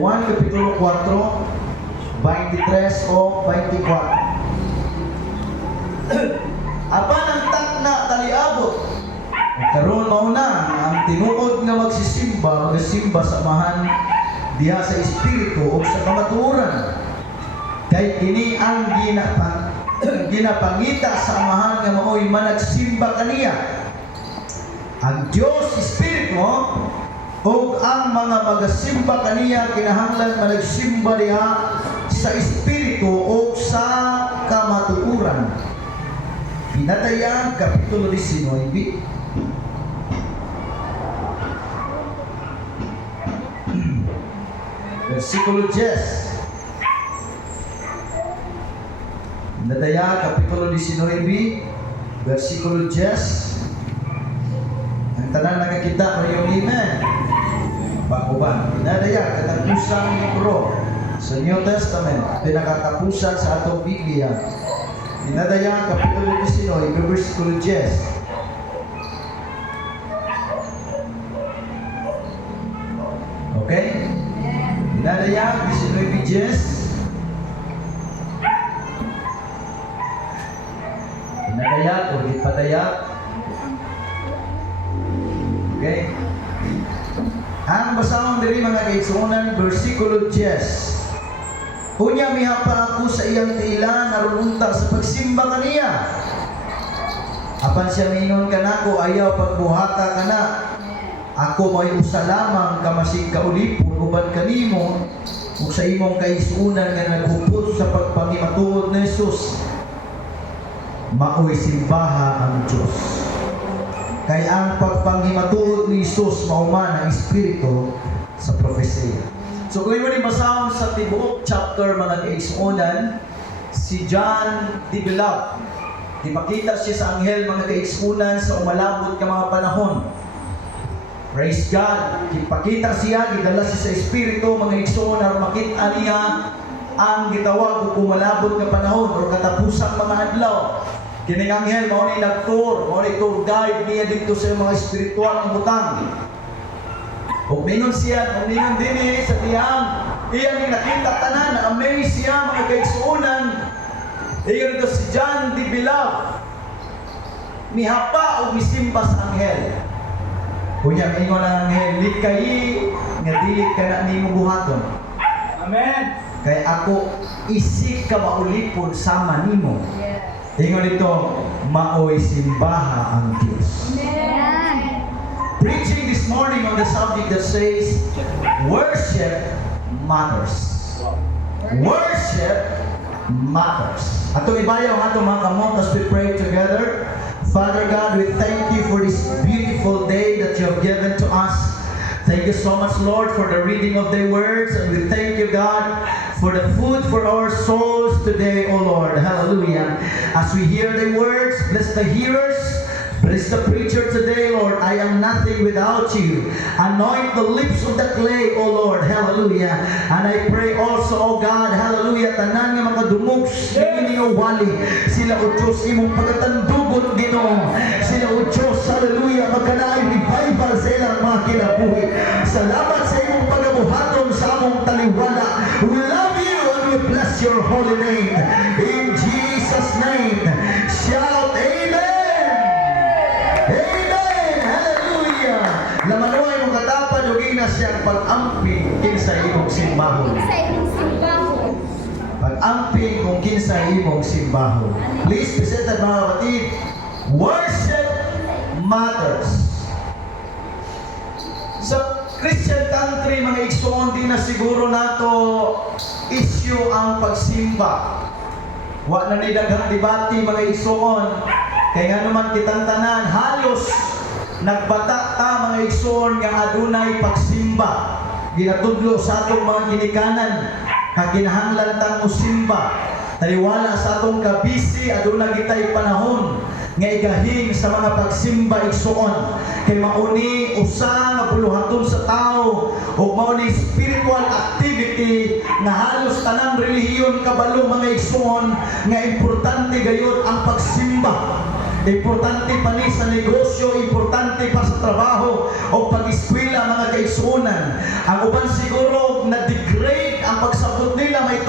Juan Kapitulo 4, 23 o 24. Apan ang takna taliabot. Karon mauna ang tinuod nga magsimba sa amahan diha sa espiritu o sa kamatuoran. Kay kini ang ginapangita sa amahan nga mao'y managsimba kaniya. Ang Dios Espiritu o ang mga magasimba kaniya kinahanglan managsimba diha sa espiritu o sa kamatuoran. Pinatayang Kapitulo 19. Versikulo 10. Pinatayang Kapitulo 19, versikulo 10. Ang tanan nakakita mo yung amen. Bakuban. Pinatayang katapusang libro sa New Testament, pinakatapusan sa atong Biblia. Pinatayang Kapitulo 19, versikulo 10. Okay? Pinatayang 19:10. Pinatayang o ipatayang. Okay? Ang basahon diri mga kaigsuonan, versikulo 10. Unya miha pa ako sa iyang tiilan aron unta sa pagsimba kaniya. Apan siya mingon kanako, ayaw pagbuhata kana. Ako may usa lamang kamasig kaulipon uban kanimo ug sa imong kaigsuonan nga naghupot sa pagpangimatuod ni Jesus. Mao'y simbaha ang Diyos. Kay ang pagpangimatuod ni Jesus mauman ang espiritu sa propesya. So kung mo basahon sa tibuok chapter mga kaigsuonan, si John the Beloved, ipakita siya sa anghel mga kaigsuonan sa umalabot ka mga panahon. Praise God! Ipakita siya, gidala siya sa espiritu mga kaigsuonan, makita niya ang gitawag o umalabot ka panahon o katapusang mga adlaw. Kining anghel mao ni nagtour, mao ni tour guide niya dito sa mga espiritual ng butang. Ug mingon siya, mingon dinhi sa tiyang, iya ni nakita tanan na amaze siya mga kaigsuonan. Iyon ito si John the Beloved. Mihapa o misimba sa anghel. Kunya mingon ang anghel, likay nga dili ka na nimo buhaton. Amen. Kay ako isig ka maulipon sama nimo. Ingon ito, mao'y simbaha ang Diyos. Amen. Preaching this morning on the subject that says, worship matters. Worship matters. Atong ibayaw atong mga kamot as we pray together. Father God, we thank you for this beautiful day that you have given to us. Thank you so much, Lord, for the reading of the words, and we thank you, God, for the food for our souls today, O Lord. Hallelujah. As we hear the words, bless the hearers, bless the preacher today, Lord. I am nothing without you. Anoint the lips of the clay, O Lord. Hallelujah. And I pray also, O God, hallelujah, tanan nga makadumog ining wali. Sila o Diyos imong pagatandugon, Ginoo. Sila o Diyos, hallelujah, magkanaay revival sa ilang mga kinabuhi. Salamat sa imong pagabuhaton sa among taliwala. We love you and we bless your holy name. In Jesus' name, shout amen. Amen. Hallelujah. Lamanuay mong katapad o gina siyang pag-amping kinsa imong simbahon. Pag-amping kung kinsa imong simbahon. Please present at mga kapatid. Worship matters. Sa Christian country, mga igsoon, di na siguro nato issue ang pagsimba. Wa na ni daghang debate mga igsoon. Kaya nga naman kitang tanan, halos nagbata ta mga igsoon nga adunay pagsimba. Ginatudlo sa atong mga ginikanan, kaginahanglan tang musimba. Taliwala sa atong kabisi, aduna gitay panahon nga igahing sa mga pagsimba igsoon. Kay mauni usa nga buluhaton sa tao o mauni spiritual activity nga halos tanang relihiyon kabalo mga igsoon nga importante gayud ang pagsimba. Importante pa ni sa negosyo, importante pa sa trabaho o pag-eskwela mga kaigsuonan. Ang uban siguro na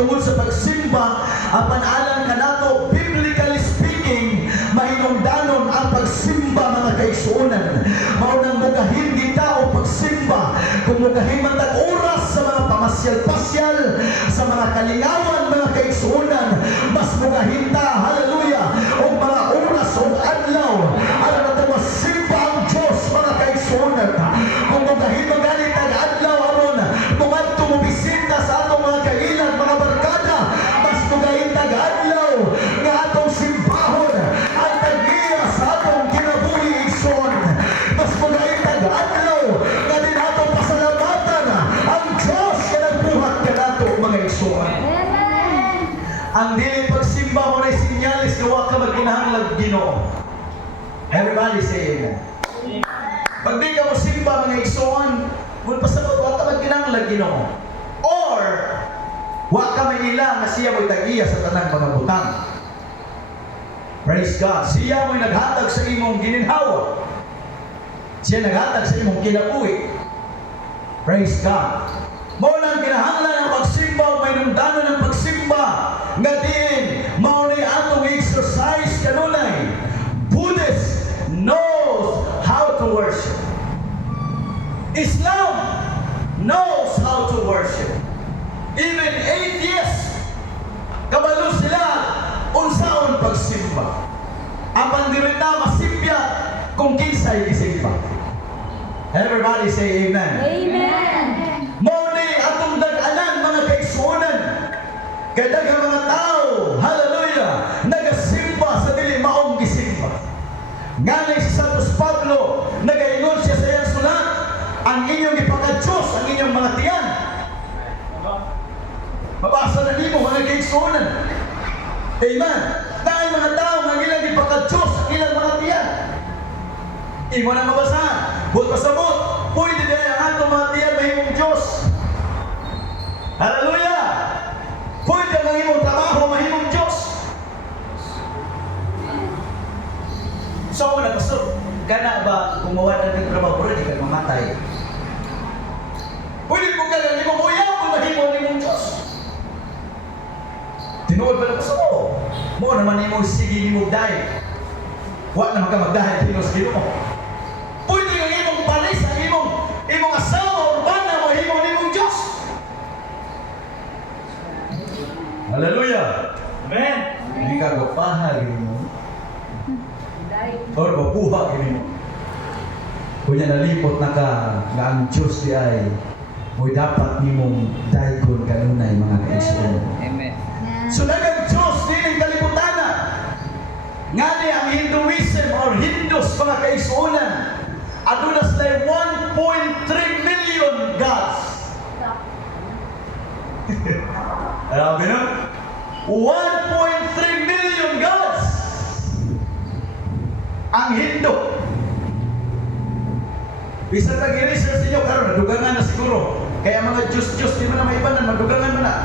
tungod sa pagsimba, apan alang kanato, biblically speaking, mahinungdanon ang pagsimba mga kaigsuonan. Maunang mugahin kita o pagsimba, kung mugahin matag oras sa mga pamasyal-pasyal, sa mga kalingawan mga kaigsuonan, mas mugahin ta, hallelujah, o mga oras o adlaw, alam natin masimba ang Diyos mga kaigsuonan. Kung mugahin magalit ang adlaw aron, tumadto mo bisita sa atong mga kailan, mga barkada, mas mugahin tag adlaw nga atong simbahon ang tagiya sa atong kinabuhi igsoon. Mas mugahin tag adlaw nga din atong pasalamatan ang Diyos nga nagbuhat kanato mga igsoon. Ang dili pagsimba mo na sinyalis nga wa ka magkinahanglag Ginoo. Everybody say amen. Pag di ka mo simba mga igsoon, kung pasabot wa ka magkinahanglag Ginoo, or wa ka may ila nga siya mo'y tagiya sa tanang mga butang. Praise God. Siya mo'y naghatag sa imong gininhawa. Siya naghatag sa imong kinabuhi. Praise God. Mao lang kinahanglan ang pagsimba o may nundanon ng pagsimba nga din mao ni atong exercise kanunay. Buddhist knows how to worship. Islam knows how to worship. Even atheists, kabalo sila unsaon pagsimba. Ang pandirita masimbya kung kinsay gisimba. Everybody say amen. Amen. Mao ni atong dag-anan mga kaigsuonan. Kay daghang mga tao, hallelujah, nagasimba sa dili maong gisimba. Nganay si Santos Pablo, nagaingon siya sa iyang sulat, ang inyong ipaka-Diyos, ang inyong mga tiyan. Mabasa na nimo mga kaigsuonan. Amen. Dahil mga tao nga ilang ipaka-Diyos, ang ilang mga tiyan. Imo na mabasahan. Buot pasabot, pwede din ang atong mga tiyan mahimong Diyos. Hallelujah! Pwede ang imong trabaho mahimong Diyos. So, pastor, kana ba kung mawala ng trabaho rin, di ka mamatay? Pwede mo ka lang, di mo kuya kung mahimo mahimong Diyos. Tinuod ba na pastor mo? Mo naman imo sige mo dahil. Wa naman ka magdahil tino sa Ginoo. Pwede ang imong palis, ang imong asawa urbana mahimo nimong Diyos. Hallelujah. Amen. Hindi ka gopahal mo. Or mabuha gini mo. Kunya nalipot na ka nga ang Diyos di ay mo'y dapat nimong daikon kanunay mga kaigsuonan. Amen. So dagang Diyos din ang kalibutan na. Nga ni ang Hinduism or Hindus mga kaigsuonan, aduna sila 1.3 million gods. Grabe no? 1.3 million gods ang Hindu. Bisa nag-research ninyo karon, nadugangan na siguro. Kaya mga Diyos-Diyos, di mo na maibanan, madugangan mo na.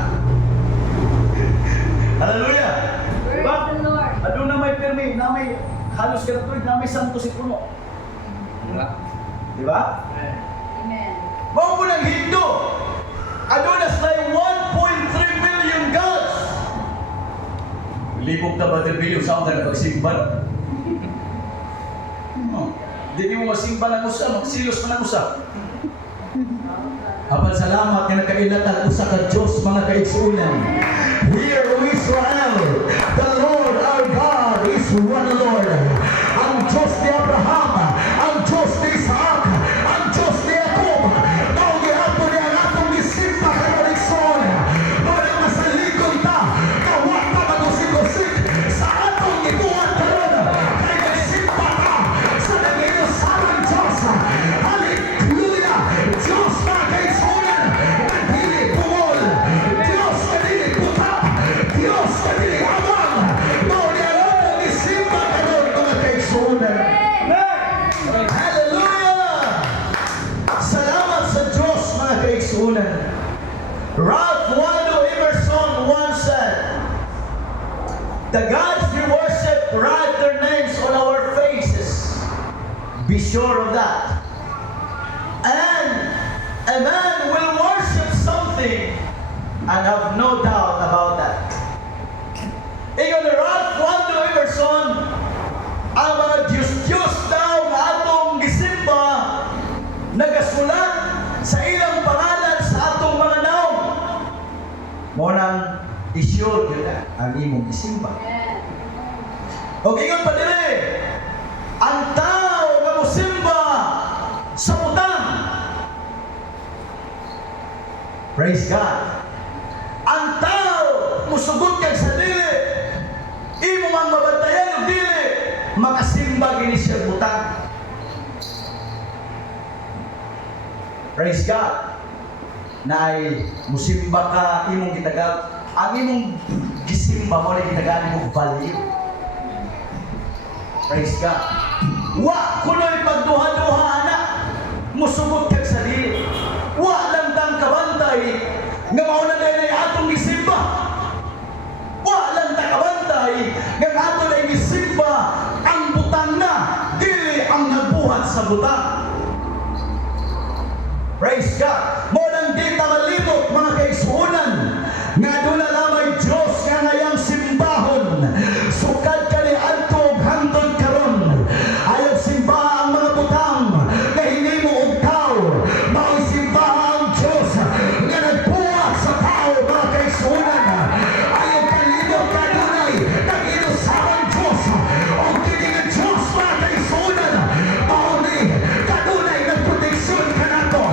Hallelujah! Diba? Aduna may pirmi, na may halos karatuig, na may santo si puno. Diba? Amen. Mao po ng Hindu. Aduna sila 1.3 million gods. Libog na ba bilyon sa ako na pagsimban? Hindi mo masimba ng usa, magsilos man ang usa. Apan salamat nga nagkailatag usa ka Diyos mga kaigsuonan. Hear, O Israel, the Lord our God is one Lord. Ang Diyos ni Abraham, ang Diyos ni Isaac, ang Diyos ni Jacob. Mao gihapon niya ang atong gisimba karon igsoon. Mao na masalikod ta, kawa ta magusik-usik sa atong gituan karon. Kay nagsimba ta sa nag-iusalang Diyos. Hallelujah! Diyos na kaigsuonan, nagdili bungol. Diyos na dili puta. Diyos na dili amang. Mao niya ang atong gisimba karon mga kaigsuonan. Hallelujah! Salamat sa Diyos mga kaigsuonan. Ralph Waldo Emerson once said, "The gods we worship write their names on our faces. Be sure of that. And a man will worship something and have no doubt about that. Ingon ni Ralph Waldo Emerson, ang mga Diyos-Diyos daw na atong gisimba nagasulat sa ilang pangalan sa atong mga naong. Mo nang isure yun ang imong isimba. O ingon pa dili, ang tao nga musimba sa butang. Praise God. Ang tao musugot kag sa dili, imo mang mabantayan og dili, makasimba gini siya butang. Praise God. Na ay musimba ka imong gitagab, ang imong gisimba mo na gitagaan mo value. Praise God. Wa kunoy pagduha-duha na musugot kag sa dili. Wa lang tang kabantay nga mao na dai atong gisimba. Wa lang ta kabantay nga ato na gisimba ang butang na dili ang nagbuhat sa butang. Praise God. Mo nang di ta malimot mga kaigsuonan nga aduna lamay Dios nga ngayang simbahon. Sukad kani adto hangtod karon. Ayaw simba ang mga butang na hindi mo og tao. Mao simba ang Dios nga nagbuhat sa tao mga kaigsuonan. Ayaw kalimot kanunay nag-inusarang Dios o kini nga Dios mga kaigsuonan. Mao ni kanunay nagproteksyon kanato.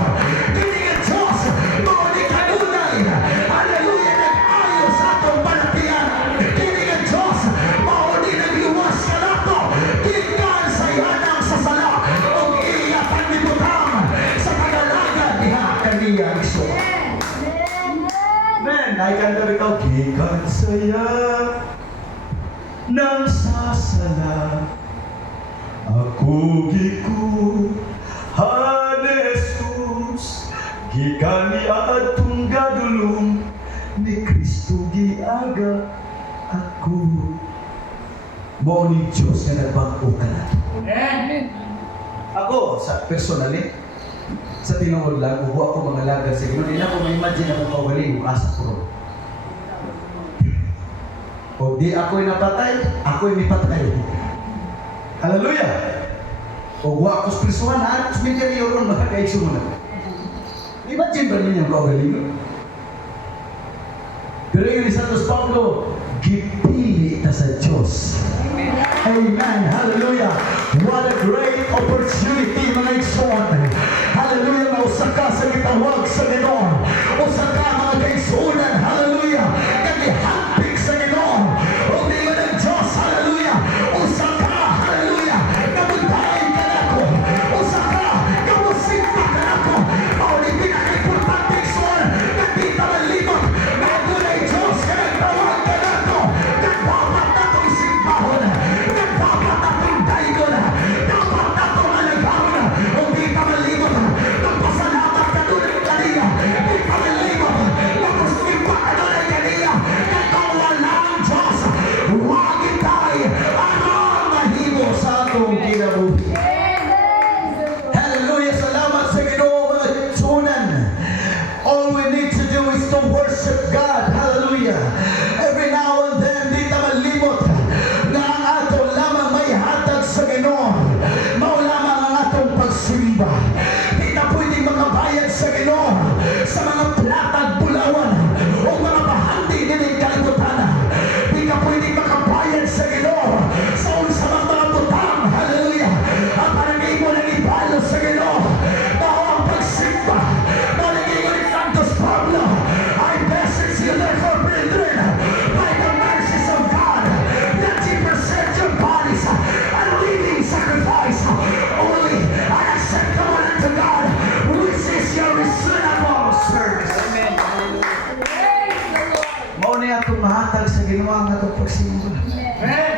Kini nga Dios mao ni kanunay. Hallelujah, nag-ayo sa atong balatian. Kini nga Dios mao ni nag-iwas kanato. Gikan sa ihanang sasala o iya panibutang sa kadalagan diha kaniya igsoon. Men, naikanta rin ikaw, gikan saya ng sasala ako gikuhan Jesus, gikan ni atong gadulong ni Kristo giaga ako. Mao ni Diyos na nagbangko ka na. Ako, sa personally, sa tinuod lang, ubo ako mga lagar sa Ginoo. Hindi na ko ma-imagine ako kaugaling kung asa ko ron. O di ako'y napatay, ako'y mipatay. Hallelujah! O wa ako sa prisuhan, sa misteryo ron mga kaigsunan. Imagine ba ninyo ang kaugaling? Pero yun ni Santos Pablo, gipili ta sa Diyos. Amen. Hallelujah. What a great opportunity mga igsoon. Hallelujah. Na usa ka sa gitawag sa Ginoo. Usa ka mga kaigsuonan. Hallelujah. Nagihampik sa Ginoo. O di man ang Diyos. Hallelujah. Usa ka. Hallelujah. Nabuntayin ka na ko. Usa ka. Kamusimpa ka na ko. O di pinaka-importante igsoon. Nagdita malimot. Nagulay Diyos. Nagtawag ka na ko. Nagpapat na kong simbahon. Nagpapat na kong daigon. Dapat na kong alagawin. O di ka malimot. Nagpasalamat ka doon ang kaniya. Di ka malimot. Nagpasimpa ka doon ang kaniya. Nagkawalang Diyos. Huwag itay. Anong mahimo sa atong kinabuhi. Hallelujah. Salamat sa Ginoo mga igsuonan. All we need to do is to worship God. Hallelujah. Every now and then, di ta malimot na ang ato lamang may hatag sa Ginoo. Mao lamang ang atong pagsimba. Di na pwedeng makabayad sa Ginoo sa mga platag bulawan o mga bahandi din ang kalibutan. Di ka pwedeng makabayad sa Ginoo sa unsa mang mga butang. Hallelujah. At parang imo nang ibalo sa Ginoo. Mao ang pagsimba. Mao nang imo ni Santos Pablo. I message you therefore, brethren, by the mercies of God, that ye present your bodies a living sacrifice, holy and acceptable unto God, which is your reasonable service. Amen. Mao ni atong mahatag sa Ginoo ang atong pagsimba. Amen.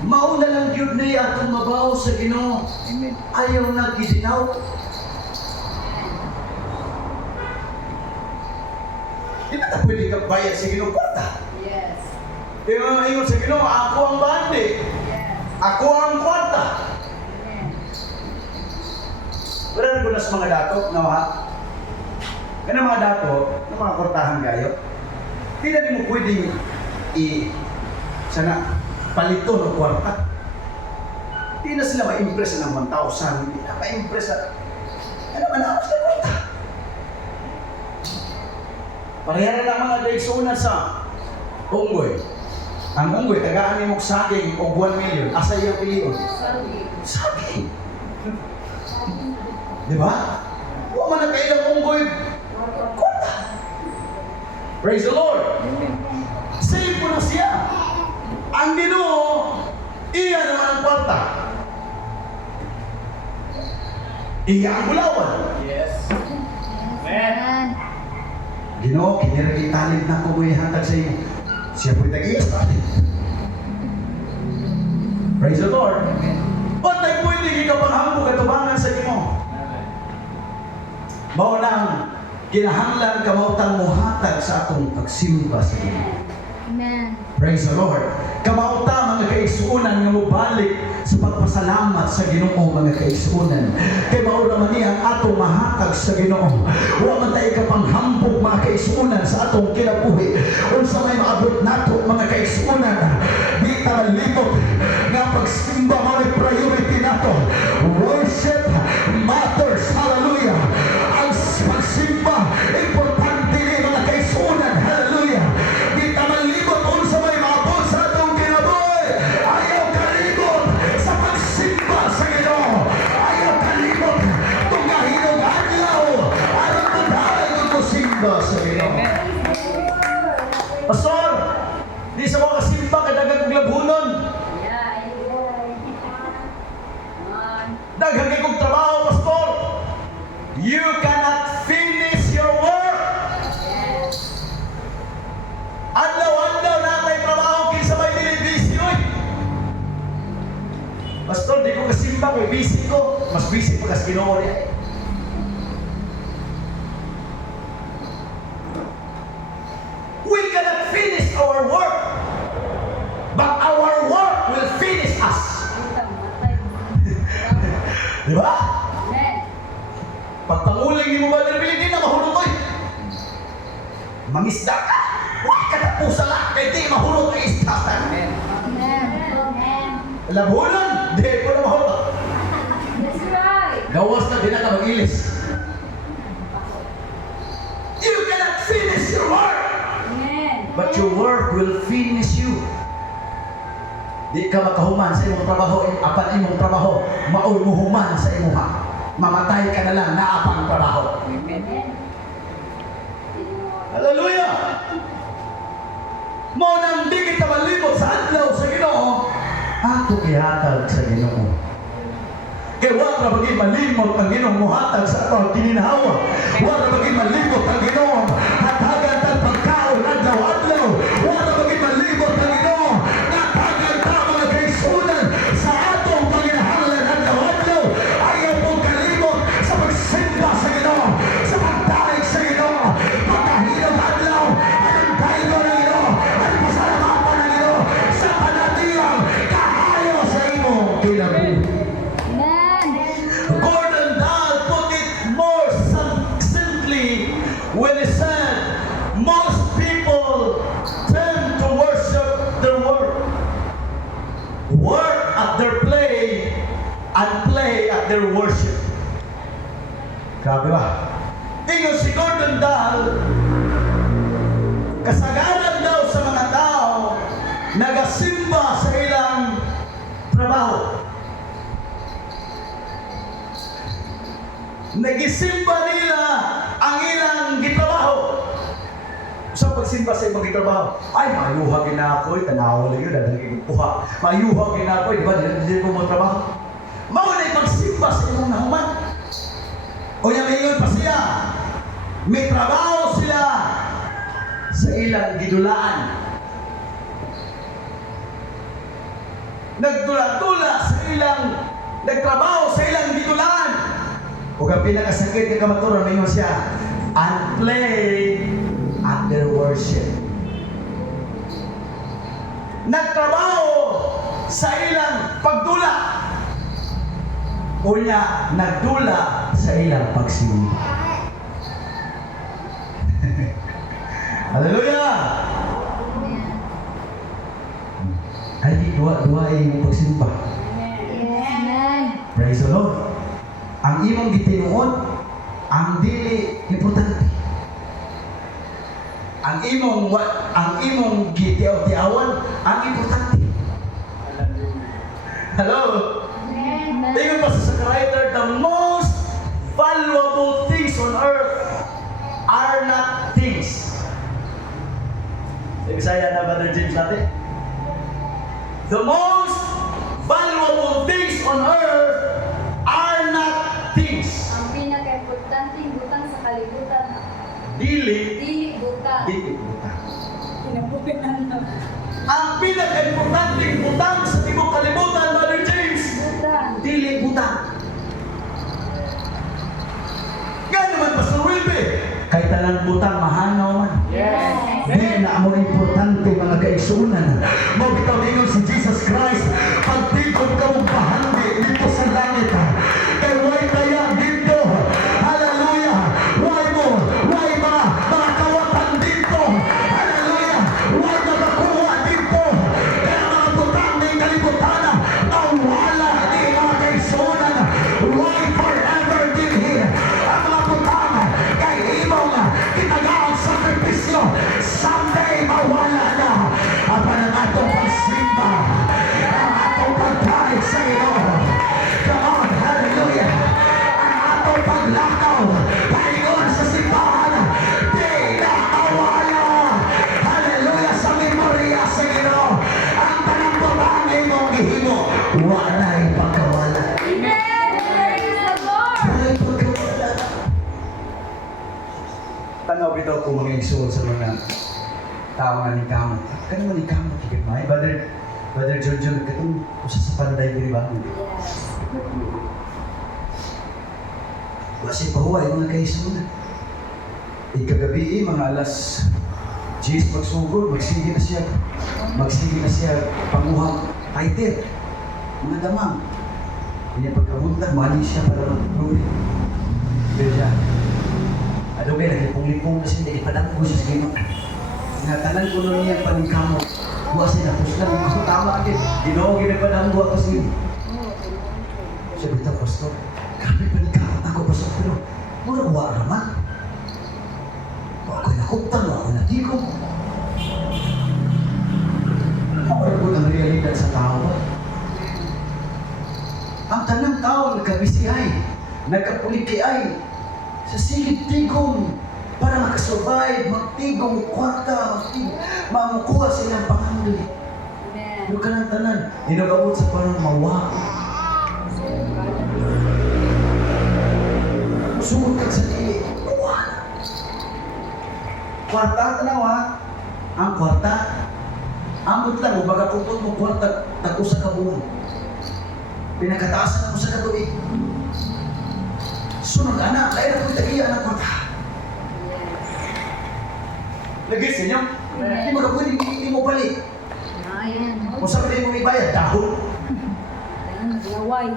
Mao na lang gyud ni atong mabaw sa Ginoo. Amen. Ayaw na gidinaw. Di ba ta pwede kang bayad sa Ginoo kwarta? Yes. Di ba ingon sa Ginoo, ako ang bandi. Yes. Ako ang kwarta. Amen. Wala ko na sa mga dato, no ha? Kaya mga dato, ng mga kortahan kayo, hindi na mo pwedeng sana paliton o kwarta. Hindi na sila ma-impress ng 1,000, hindi na ma-impress na ano man ako sa kwarta. Pareha na mga daigsunan sa unggoy. Ang unggoy, tagaan mo saging o 1 million, asa iyo piliyon? Saging. Di ba? Huwag man na kailang unggoy. Kwarta. Praise the Lord. Save po na siya. Ang Ginoo, iya naman ang kwarta. Iya ang bulawan. Yes. Amen. Ginoo, kiniragi talent na ko may hatag sa iyo. Siya po'y tag-iyas natin. Praise the Lord. Ba't tayo pwede ikapanghambog katubangan sa Ginoo? Mao nang kinahanglan kamautang muhatag sa atong pagsimba sa Ginoo. Amen. Praise the Lord. Kamautang mga kaigsuunan nga mobalik sa pagpasalamat sa Ginoo mga kaigsuunan. Kay mao naman niya ang atong mahatag sa Ginoo. Wa man tayo kapanghambog mga kaigsuunan sa atong kinabuhi. Unsa may maabot nato mga kaigsuunan, di ta malibot nga pagsimba mao ni priority nato. Worship matters. Hallelujah. Ang pagsimba importante ni mga kaigsuunan. Hallelujah. Di ta malibot unsa may maabot sa atong kinabuhi. Ayaw kalibot sa pagsimba sa Ginoo. Ayaw kalibot kung kahinong adlaw aron tudahan ang musimba sa Ginoo. Pastor, di sa mga kasimba kadagang glabhunon. Daghang kay kong trabaho, Pastor. You cannot finish your work. Adlaw-adlaw natay trabaho kinsa may dili busy oy. Pastor, di ko kasimba kay busy ko. Mas busy pa kas Ginoo niya. We cannot finish our work, but our work will finish us. Di ba? Amen. Pag panguling mo ba din na mahulog oy. Mangisda ka. Huwag ka na pusa lang. Kaya di mahulog ang isda. Amen. Amen. Labunan, di ko na mahulog. That's right. Gawas na din ka mag-ilis. You cannot finish your work, Amen. but your work will finish you. Di ka makahuman sa imong trabaho, apan imong trabaho, maoy mo human sa imuha. Mamatay ka na lang, naapang trabaho. Amen. Hallelujah! Mo nang di kita malibot sa adlaw sa Ginoo, ato ihatag sa Ginoo. Kaya wag na maging malimot ang Ginoo muhatag sa atong kininhawa. Wag na maging malimot ang Ginoo hatagan tag pagkaon adlaw-adlaw. Wag na maging malimot ang Ginoo hatagan ta mga kaigsuunan sa atong panginahanglan adlaw-adlaw. Ayaw mong kalimot sa pagsimba sa Ginoo, sa pagdaig sa Ginoo, pagkahirap adlaw, ang daigo ng Ginoo, ang pasalamatan ng Ginoo sa panatiyang kahayo sa imong kinabuhi. Gordon Dahl put it more succinctly when he said, most people tend to worship their work at their play, and play at their worship. Grabe ba? Ingon si Gordon Dahl, kasagaran daw sa mga tao nagasimba sa ilang trabaho. Nagisimba nila ang ilang gitrabaho. Sa pagsimba sa ibang gitrabaho, ay, mayuhag na ako, tanaw lang yun, dadalagin ko puha. Mayuhag na ako, di ba, hindi ko mo trabaho. Mao na pagsimba sa ibang nahuman. O niya mayon pa siya, may trabaho sila sa ilang gidulaan. Nagdula-dula sa ilang, nagtrabaho sa ilang gidulaan. Kung ang pinakasakit ng kamaturan, mayon siya, and play at their worship. Nagtrabaho sa ilang pagdula. Unya, nagdula sa ilang pagsimba. Hallelujah! Ay, dua yung pagsimba. Amen. Praise the Lord. Ang imong gitinuod, ang dili importante. Ang imong gitiaw-tiawan, ang importante. Hello? Amen. Tingnan pa sa writer, the most valuable things on earth are not things. Sa Bisaya na Brother James natin. The most valuable things on earth are not things. Ang pinaka-importanting butang sa kalibutan, Dili, dili butang. dili butang. Kinabukinan na. Ang pinaka-importanting butang sa tibok kalibutan, Brother James, Butang. dili butang. Gano'n man, Pastor Wilby? Kahit talang butang, mahanaw man. Yes. Di na mo importante mga kaisunan. Mabitaw ninyo si Jesus Christ. Pagtikod ka mong pahandi dito sa langit. Kay way kaya dito. Hallelujah. Way mo. Way mga kawatan dito. Hallelujah. Way nakakuha dito. Kaya mga butang ng kalibutan. Nawala di mga kaisunan. Way forever din here. Ang mga butang kay imong kinagaang sakripisyo. Someday mawala na. Apa ng atong pagsimba. Ang atong pagpalit sa iyo. Come on, hallelujah. Ang atong paglakaw. Paingon sa simbahan. Di na mawala. Hallelujah sa memorya sa iyo. Ang tanang babae mong gihimo. Wala'y pagkawala. Amen. Praise the Lord. Wala'y pagkawala. Tanaw bitaw ko mga isul sa mga tao nga ni kamot. Kano man ni kamot higit may Brother Jojo katong usa sa panday diri ba? Yes. Wasi pahuway mga kaisunan. Ikagabi mga alas 10 magsugod, magsige na siya panguhang title. Mga damang. Kanya pagkabuntag, mali siya para mag-glory. Pero siya, ano ba, nagipong-lipong na siya, ipadang ko siya sa gino. Natanan ko nun niya paningkamot. Buwa siya na, puslan, gusto tama agad. Ginoo, ginapadang buwa kasi. Siya bitaw, Pastor, grabe paningkamot ako, Pastor, pero mura buwa naman. Huwag ko'y nakuptan, huwag ko'y natigong. Mura ko ng realidad sa tao ba? Ang tanang tao nagkabisihay, nagkapulikiay, sa silid tigong para makasurvive, magtigong kwarta, mamukuha silang pangangli. Amen. Ano ka ng tanan? Inagabot sa parang mawa. Sumot ka sa dili. Wala. Kwarta, tanaw ha? Ang kwarta, amot lang, baga kupot mo kwarta, tako sa kabuhan. Pinakataasan mo sa katuig. Sunod anak, lain ako tagiya ng kwarta. Lagi sa inyo? Hindi mo ka pwede, hindi mo balik. Ayan. Kung sabi mo ibayad, dahon. Ayan, naglaway.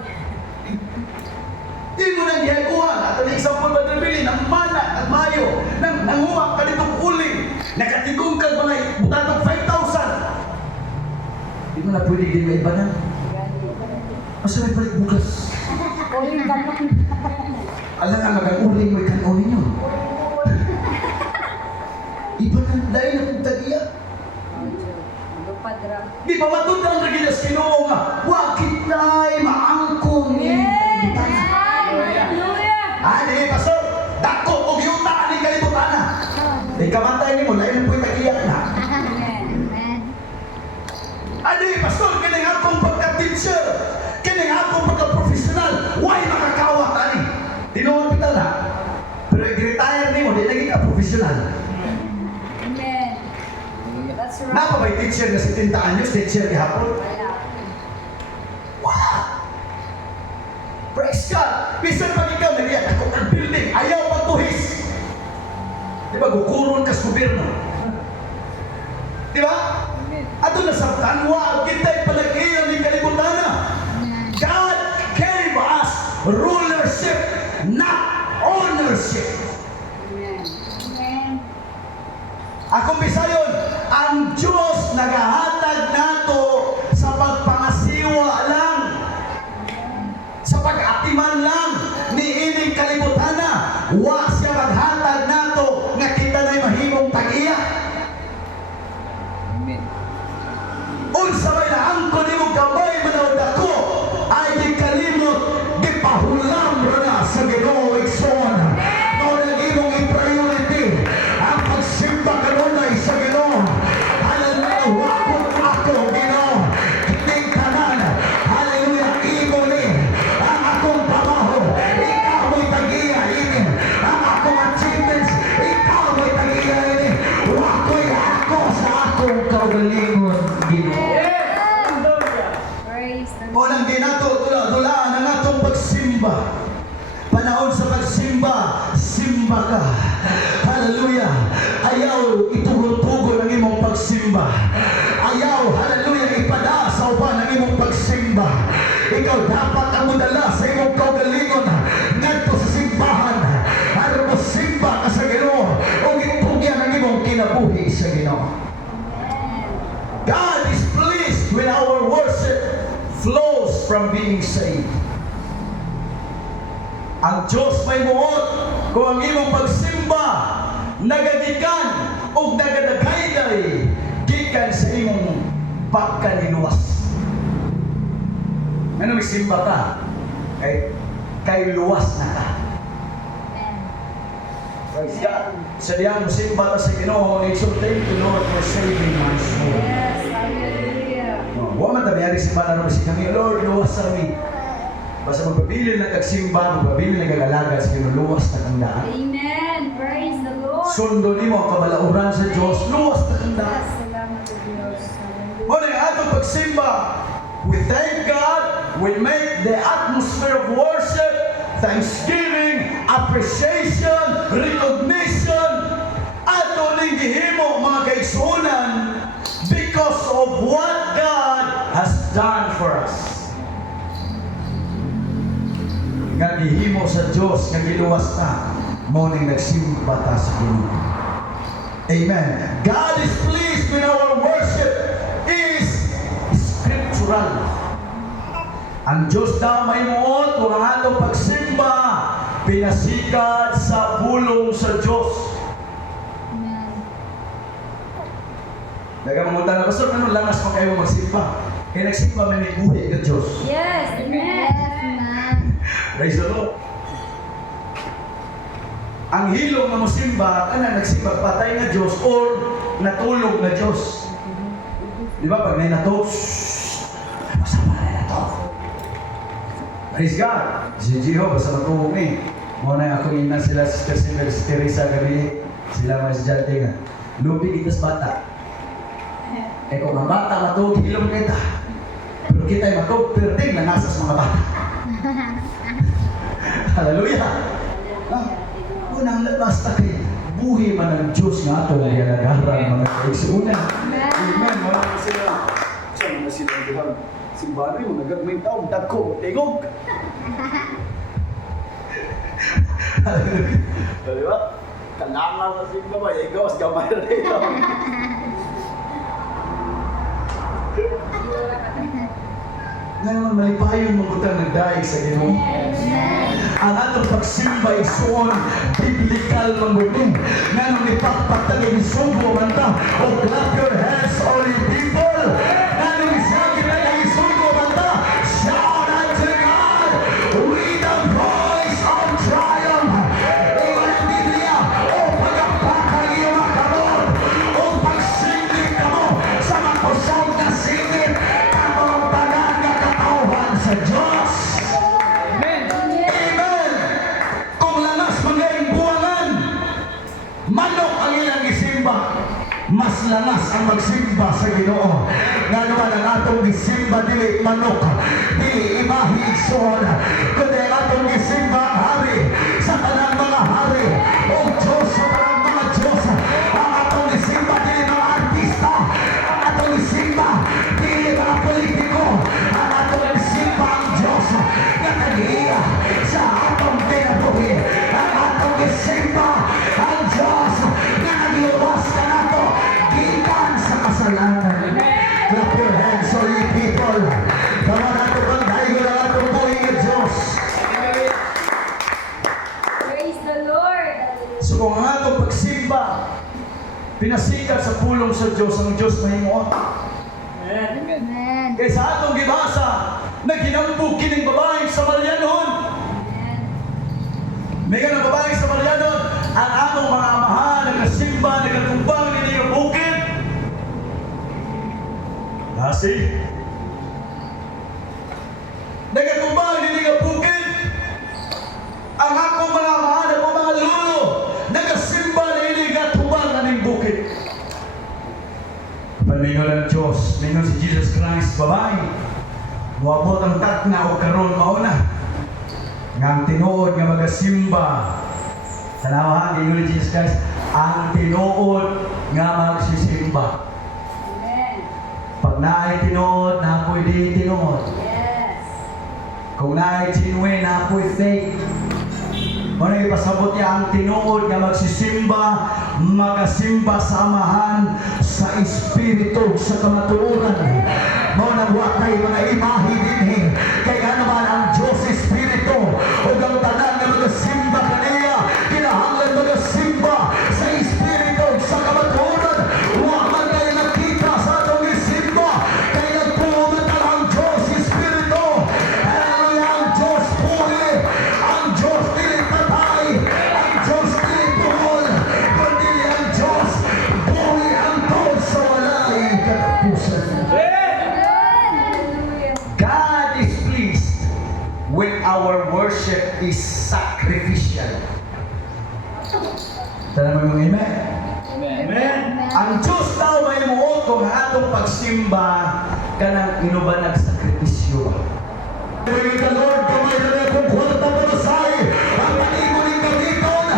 Di mo nang gihaguha. Ato na example ba Billy, ng mana at mayo, ng nanguha ka nitong uling, nakatigong ka mga butatong 5,000. Di mo na pwede din may iba na. Masa may balik bukas. Uling ka mo. Alam nga mag-uling mo ikan-uling yun. Iba na dahil na kong tagiya. Lupad ra. Di ba matutang na ginas Ginoo nga, wakit na'y maangkong ni Hallelujah. Ani, Pastor, dako o giyuta ni kalibutan na. Di kamantay ni mo, lain po'y tagiyak na. Amen. Ani, Pastor, kining akong pagka-teacher, kining akong pagka-professional, why makakawat, ani? Tinuon kita na. Pero i-retire ni mo, di naging ka-professional. Amen. That's right. Napa ba'y teacher na 70 anyos, teacher ni hapon? Wala. Wala. Praise God! Bisan pag ikaw nagyan ako ang building, ayaw pagtuhis. Di ba, gukuron ka sa gobyerno? Di ba? Ato na sa kanwa, kita'y palag-iyan ng kalibutan na. God gave us rulership, not ownership. Amen. Amen. Ako pagsimba. Panahon sa pagsimba, simba ka. Hallelujah. Ayaw itugol-tugol ang imong pagsimba. Ayaw, hallelujah, ipadasaw pa ng imong pagsimba. Ikaw dapat ang mudala sa imong kaugalingon ngadto sa simbahan. Aron mo simba ka sa Ginoo o gitugyan ang imong kinabuhi sa Ginoo. God is pleased when our worship flows from being saved. Ang Diyos may muot kung ang imong pagsimba nagagikan o nagadagayday gikan sa imong pagkaniluwas. Ano may simba ka? Kay luwas na ka. Praise God. Sa diyang simba ka sa Ginoo, so thank you Lord for saving my soul. Yes, hallelujah. Huwag man tabi simba na naman si kami, Lord, luwas sa kami. Basta magpabilin na kagsimba, magpabilin na kagalaga sa kinuluwas na kandaan. Amen. Praise the Lord. Sundo ni mo ang kabalauran sa Diyos, luwas na kandaan. Yes, salamat sa Diyos. Hallelujah. Muna yung atong pagsimba, we thank God, we make the atmosphere of worship, thanksgiving, appreciation, recognition, ato ning gihimo mga kaigsuonan because of what God has done for us. Nga gihimo sa Diyos, nga giluwas ta, mo ning nagsimba ta sa Ginoo. Amen. God is pleased when our worship is scriptural. Ang Diyos daw may muot kung ang atong pagsimba pinasikat sa bulong sa Diyos. Amen. Nagamunta na, Pastor, ano langas mo kayo magsimba? Kaya nagsimba may buhi ka Diyos. Yes, amen. Praise the Lord. Ang hilong na musimba, kana nagsimba patay na Diyos or natulog na Diyos. Di ba? Pag may nato, masama na nato. Praise God. Si Jiho, basta matulog eh. Muna ako ina sila, Sister Silver, si Teresa gabi, sila mga estudyante nga. Lupi kita sa bata. Eh kung ang bata matulog, hilong kita. Pero kita ay matulog, perting na nasa sa mga bata. Hallelujah. Unang basta kay buhi man ang Diyos nga ito na yanagaran mga kaigsuunan. Amen. Maraming sila. Saan na sila ang simbahan mo, nagagmay taong dagko, tingog. Hallelujah. Diba? Kalangan sa simba ba? Ikaw, gamay na ito. Nga naman malipayon magutang nagdaig sa Ginoo. Ang atong pagsimba isuon biblical mangunin. Nga nang ipagpatagin sugo man ta. O clap your hands all you people. Nga nang isagin na yung sugo man ta. Shout unto God with a voice of triumph. Iwan ang Biblia o pagkapakan iyong makamot. O pagsingit ka mo sa magpusog na singit. Kamong tanan nga katauhan sa Diyos. Manok ang ilang isimba. Mas lanas ang magsimba sa Ginoo. Nga naman ang atong gisimba dili manok, dili imahi igsoon, kundi ang atong gisimba ang hari sa tanang mga hari o Diyos sa tanang mga Diyos. Ang atong gisimba dili mga artista, ang atong gisimba dili mga politiko, ang atong gisimba ang Diyos na nagiya sa atong kinabuhi. Ang atong gisimba ang Diyos na nagiluwas ka nato gikan sa kasalanan. Clap your hands, all you people. Kawan nato kang daigo ng atong buhay ng Diyos. Praise the Lord. So kung ang atong pagsimba pinasikat sa pulong sa Diyos, ang Diyos mahimuot. Amen. Kaya sa atong gibasa na ginambog kining babaeng Samarianon. Amen. May ka na babaeng Samarianon, ang among mga amahan, nagkasimba, nagkatumbang nila yung bukid. Nasi. Nagkatumbang nila yung bukid. Ang akong mga amahan, ang mga lolo, nagkasimba na ili katumbang na ning bukid. Paningon ng Diyos, ningon si Jesus Christ, babae, muabot ang takna o karon mauna. Nga ang tinuod nga magasimba. Tanawa, Ginoo Jesus Christ, ang tinuod nga magsisimba. Amen. Pag naay tinuod, napoy di tinuod. Yes. Kung naay genuine, napoy fake. Kung ipasabot niya ang tinuod nga magsisimba, magasimba sa amahan, sa espiritu, sa kamatuoran. Mao nang watay mga imahe dinhi. Kaya naman ang Diyos Espiritu, o ang tanan nga magasimba kaniya, kinahanglan magasimba sa espiritu, sa kamatuoran. Wa man tayo nakita sa atong isimba, kaya nagpumunta ang Diyos Espiritu. Hallelujah, ang Diyos buhi, ang Diyos dili tatay, ang Diyos dili tuhol, kundi ang Diyos buhi ang tao sa walay katapusan. Hallelujah. God is pleased when our worship is sacrificial. Tara mo yung amen. Amen. Ang Diyos daw may muot kung atong pagsimba kanang inuban nagsakripisyo. Praise the Lord, kamay na rin kung kung tapamasay ang panimuling kamiton.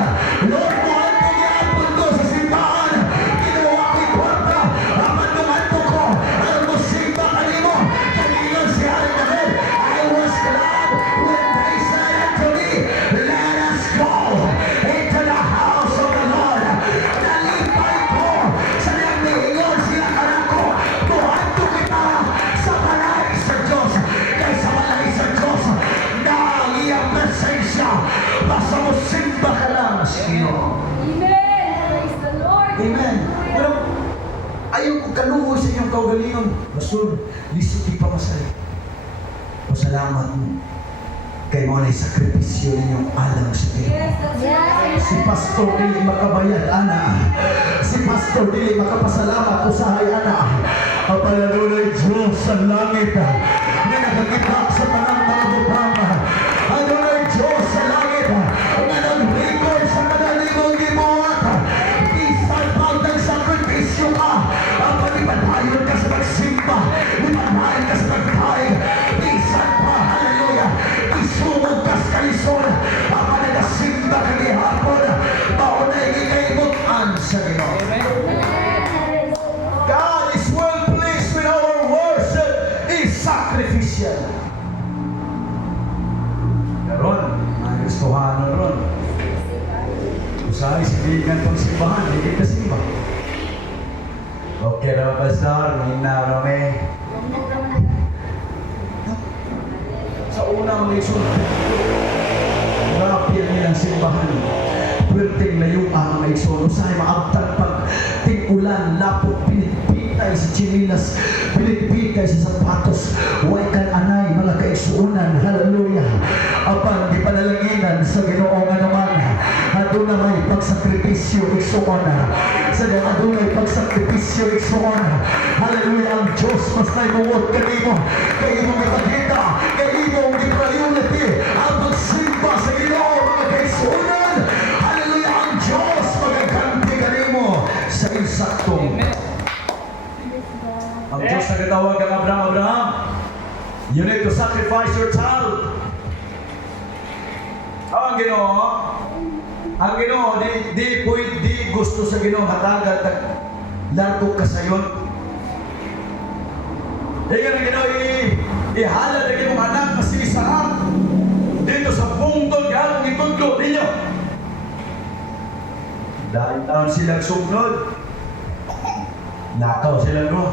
Lord, buhan ko niyaapon ko sa simbahan. Ginawa ko'y kwarta. Ang manunganto ko, ang musimba kanimo. Kaningon si Hari David, I was glad when they said unto me, let us go into the house of the Lord. Nalipay ko sa niyang nihingon sila kanako. Buhan ko kita sa balay sa Diyos. Kay sa balay sa Diyos na ang iyang presensya. Basta mo simba ka lang sa Ginoo. Amen. Praise the Lord. Amen. Pero ayaw ko kaluoy sa inyong kaugalingon. Basur, lisiti pa masay. Pasalamat mo. Kay mo na sakripisyo ninyong alam sa Ginoo. Yes, that's right. Si pastor dili makabayad ana. Si pastor dili makapasalamat usahay ana. Apalaluloy Diyos sa langit na nakakita sa tanang mga butanga. Adonay Diyos sa langit na nag-record sa kadaligong gibuhat. Bisan pag nagsakripisyo ka, ang pagipadayon ka sa magsimba, ipadayon ka sa magkain. Bisan pa, hallelujah, isumog ka sa kalison, ang nagasimba ka ni hapon, maunay ikaimutan sa Ginoo. God is well pleased with our worship is sacrificial. Karon, mga Kristohano ron. Usahay sibigan pang simbahan, hindi ka simba. Okay raw, Pastor, hina rame. Sa unang lesson, grabe ang ilang simbahan. Pwedeng layuan ang mga igsoon. Usahay maabtag pag ting-ulan, lapot, pinitpitay sa chinilas, pinitpitay sa sapatos, huwag kang anay, mga kaigsuunan. Hallelujah. Apang di panalanginan sa Ginoo nga naman. Ado na may pagsakripisyo igsuon. Sa ado may pagsakripisyo igsuon. Hallelujah. Ang Diyos mas na imuot kanimo. Kaya imong ipagkita, kaya imong i-priority ang pagsimba sa Ginoo, mga kaigsuunan. Hallelujah. Ang Diyos magaganti kanimo sa insaktong. Ang Diyos nagtawag kang Abraham, you need to sacrifice your child. Ang Ginoo, di gusto sa Ginoo hatagan largo ka sayon. Ika na Ginoo, ihalad ang iyong anak na si Isaac dito sa pungtod galong itudlo ninyo. Dahil taon silang sumunod, nakaw silang roon.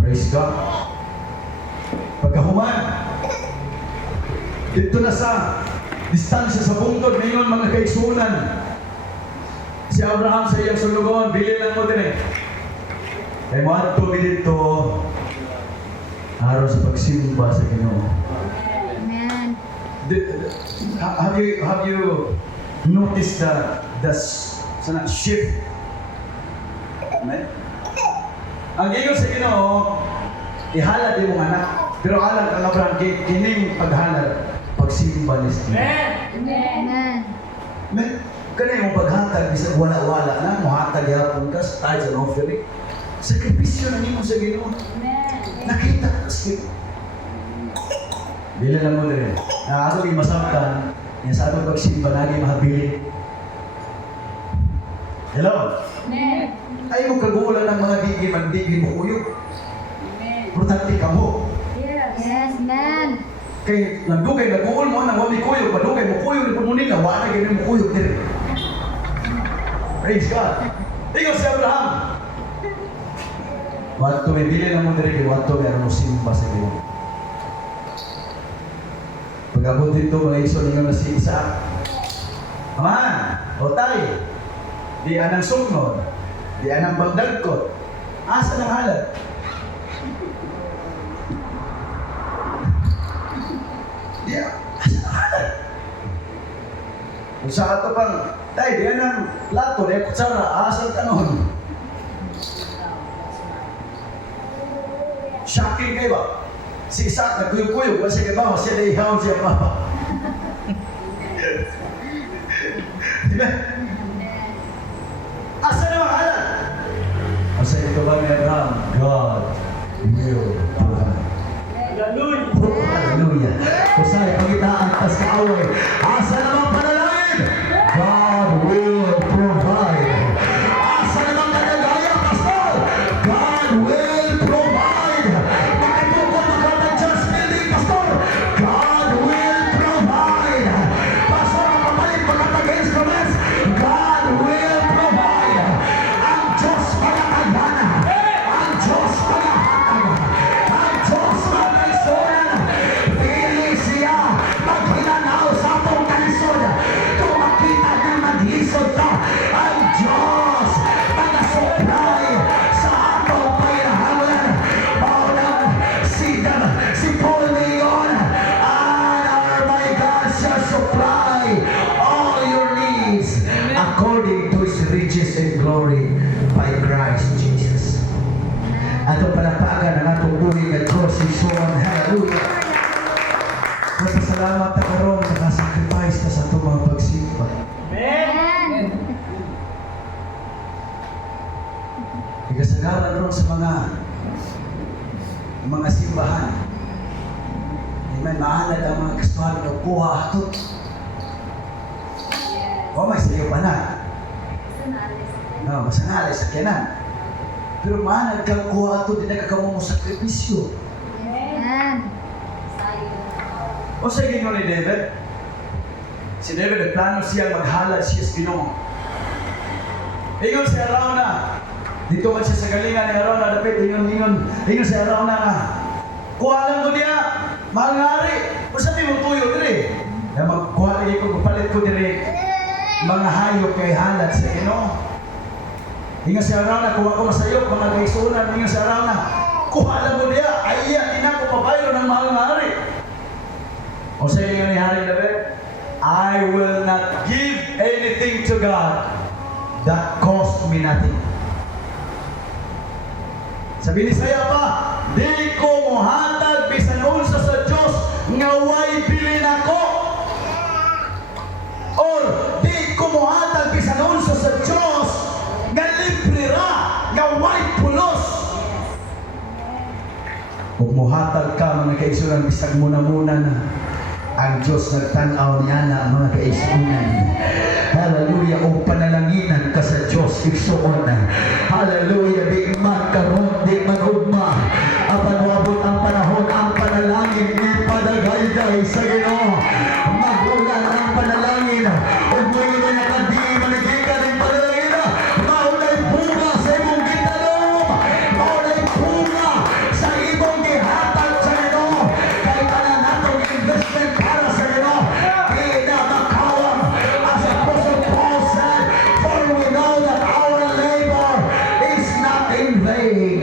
Praise God. Pagkahuman, dito na sa distansya sa bungtod ngayon mga kaigsunan. Si Abraham sa iyang sulugon, bili lang mo din eh. Kaya mo at tubig dito, araw sa pagsimba sa Ginoo. Amen. Have you noticed the shift? Amen? Ang ingon sa Ginoo, ihalad din mong anak. Pero alam kang Abraham, kining paghalad, pagsimba ni Ginoo. Amen. Amen? Kaya yung paghatag, bisag wala-wala na, muhatag yapon ka sa tithes and offering. Sakripisyo na nimo sa Ginoo. Amen. Nakita ka sa Ginoo. Bila lang mo rin. Na ako yung masaktan, yan sa ato pagsimba lagi mahabilit. Hello? Amen. Ay mo kagulan ng mga digi mo kuyog. Importante ka mo. Yes, man. Kay nagdugay naguol mo nang wali kuyog, padugay mo kuyog ni Nila, wala ganun mo kuyog dire. Praise God. Ikaw si Abraham. Waktu may bili na mo dire, waktu meron mo simba sa Ginoo. Pag-abot dito, mga iso ninyo na si Isaac. Aman, o tay, di anang suknod, di anang pagdagkot. Asa ng halat? Di asa ng halat? Kung sa ato pang, tay, di anang plato, di kutsara, asa tanon. Shocking kayo ba? Si Isaac nagkuyog-kuyog, kasi kayo ba, siya na ihaw siya pa. Di ba? Asa na mga alam? Asa ito ba ni Abraham? God will provide. Hallelujah. Kusay, pangitaan, tas kaaway. Asa namang panalangin? God will provide. Asa namang kanagaya, pastor? God will provide. Makibukod ka ng just building, pastor? God will provide. Pastor, makapalit makatag-against comments? God will provide. Ang Diyos pagkakagana. Ang Diyos pagkakatag. Ang Diyos pagkakasunan. Pili siya maghinanaw sa atong kalisod. Kung makita na maglisod ka, ang Diyos pagkasupply sa atong pairahawan. Maunang si Paul Leon, and our my God shall supply all your needs according to His riches and glory by Christ Jesus. Atong palapagan ang atong buhay at cross isuon. Hallelujah. Magpasalamat na karoon nakasacrifice ka sa itong mga pagsimba. Amen. Ikasagaran ron sa mga simbahan. Amen. Mahalad ang mga kastuhan na kuha ato. O may sayo pa na. No, masanali sa kinan. Pero mahalad kang kuha ato, di nagkakawa mo sakripisyo. Amen. O sa ginyo ni David, si David nagplano siya maghalad siya sa Ginoo. Ingon si Arauna, dito man siya sa galingan ni Arauna, dapat ingon si Arauna nga, kuha lang ko niya, mahal nga rin, o sabi mo tuyo diri, na magkuha lagi ko, magpalit ko diri, mga hayop kay halad sa Ginoo. Ingon si Arauna, kuha ko masayop, mga kaisunan, ingon si Arauna, kuha lang ko niya, ay ina ko pabayro ng mahal nga rin. O sa inyo ni Haring David, I will not give anything to God that cost me nothing. Sabi ni Saya pa, di ko mohatag bisan unsa sa Diyos nga way bilin ako. Or di ko mohatag bisan unsa sa Diyos nga libre ra, nga way pulos. Kung mohatag ka mga kaisunan bisag muna-muna na, ang Diyos nagtanaw niya na mga kaisunan. Hallelujah. O panalanginan ka sa Diyos igsuon. Hallelujah. Di man karon, di man ugma. Apan wabot ang panahon, ang panalangin ipadagayday sa Ginoo. Magulan ang panalangin. Ug mo'y nakadi manigikan ang panalangin. Maunay bunga sa imong gitanong. Maunay bunga sa imong gihatag sa Ginoo. Kay tanan natong investment para sa Ginoo. Pinamakawan. As Apostle Paul said, for we know that our labor is not in vain.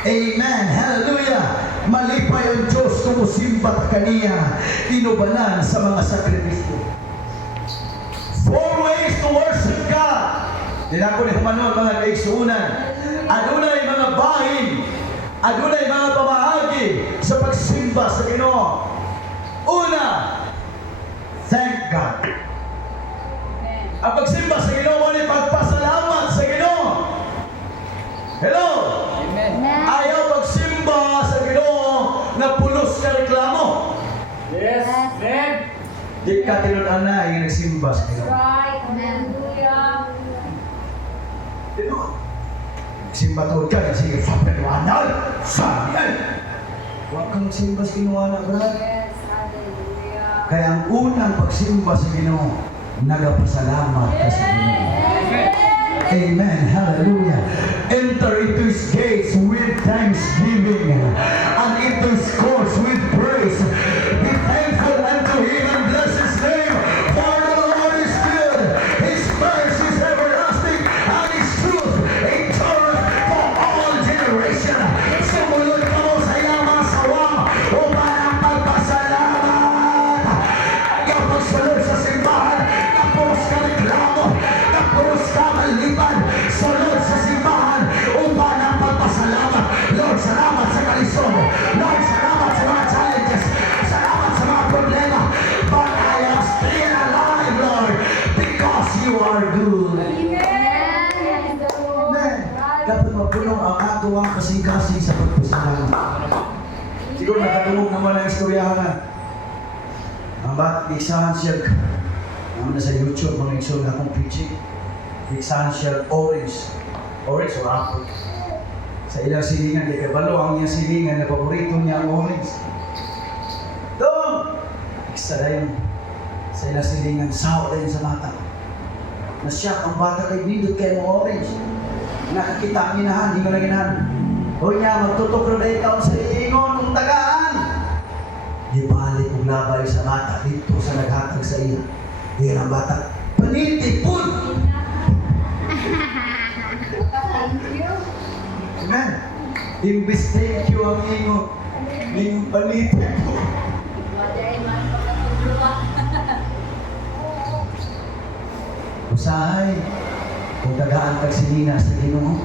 Amen. Hallelujah. Malipay ang Diyos kung musimba ka kaniya. Inubanan sa mga sakripisyo. 4 ways to worship God. Dinako ni Humanon mga kaigsuunan. Adunay mga bahin. Adunay mga pamahagi sa pagsimba sa Ginoo. Una, thank God. Ang pagsimba sa Ginoo ay pagpasalamat sa Ginoo. Hello? Amen. Ayaw magsimba sa Ginoo Di ka tinunan na yung nagsimba sa Ginoo. Right. Hallelujah. Tinuod. Simba tuod ka, sige, fapeluanal, fabian. Huwag kang simba sa Ginoo, anak, brad. Yes. Hallelujah. Kaya ang unang pagsimba sa Ginoo, nagapasalamat ka sa Ginoo. Amen. Hallelujah. Enter into His gates with thanksgiving and into His courts with praise. Be thankful unto Him and bless His name. For the Lord is good. His mercy is everlasting and His truth endureth for all generations. Sumulod ka mo sa iyang mga sawang upang ang pagpasalamat. Kapag sunod sa simbahan, kapos ka reklamo, kapos ka maliban, sunod sa simbahan upang ang pagpasalamat. Lord, salamat sa kalisong. Lord, salamat sa mga challenges. Salamat sa mga problema. But I am still alive, Lord, because you are good. Amen. Amen. Dapat mapulong ang ato ang kasing-kasing sa pagpasalamat. Siguro nakatulog naman ang istoryahan na ang bata, isahan siya naman na sa YouTube, mga isog na akong preaching. Isahan siya orange or apple. Sa ilang silingan, kaya kabalo ang iyang silingan na paborito niya ang orange. Dong! Isa na yun. Sa ilang silingan, sawa na yun sa mata. Nasyak ang bata kay Bindot kaya mo orange. Nakakita ang inahan, hindi mo lang inahan. O niya, magtutok na ikaw sa iingon kung tagaan. Di balik kong labay sa bata dito sa naghatag sa iya. Iyan ang bata, panitipon! Thank you. Amen. Imbis thank you ang ingon, ning panitipon. Usahay, kung tagaan tag sinina sa Ginoo.